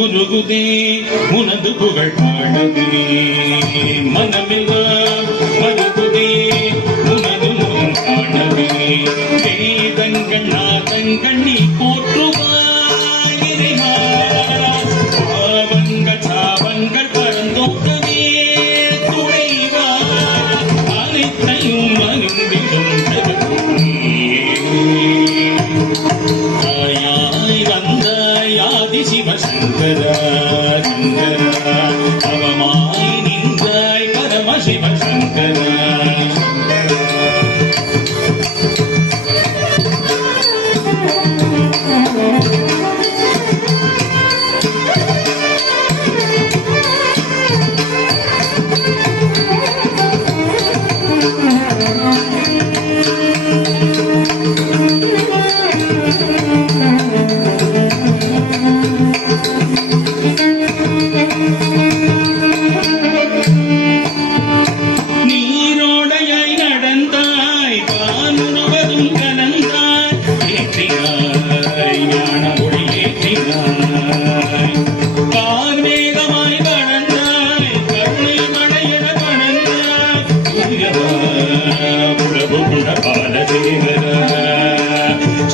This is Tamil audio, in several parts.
உருகுதே உனது புகழ் பாடுதே மனமெல்லாம் மருகுதே உனது முகம் காணவே வேதங்கள் நாதங்கள் நீ போற்றுவாய் இறைவா பாவங்கள் சாபங்கள் பரந்தோக்கவே துணைவா அனைத்தையும் அறிந்திடும் சிவசங்கரா சங்கரா அவமாய் நின்றாய் பரம சிவசங்கரா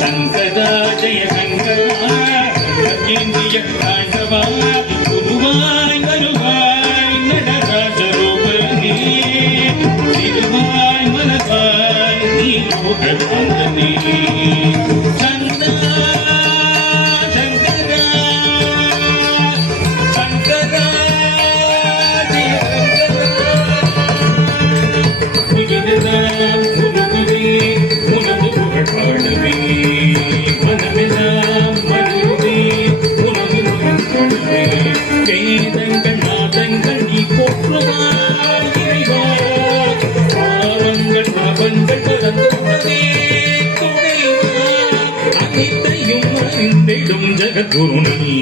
சங்கரா ஜெய சங்கரா இந்திய தாண்டவா குருவாய் வருவாய் நடராஜரூபனே திருவாய் மலபாய் நீ லோகந்தனே சங்கரா சங்கரா சங்கரா ஜெய சங்கரா பாடவே மனமெல்லாம் மருவே உனது முகம் காணவே வேதங்கள் நாதங்கள் நீ போற்றுவாய் இறைவா பாவங்கள் பாவங்கள் பரந்தோக்கவே துணைவா அனைத்தையும் அறிந்திடும் ஜகத்குரு நீ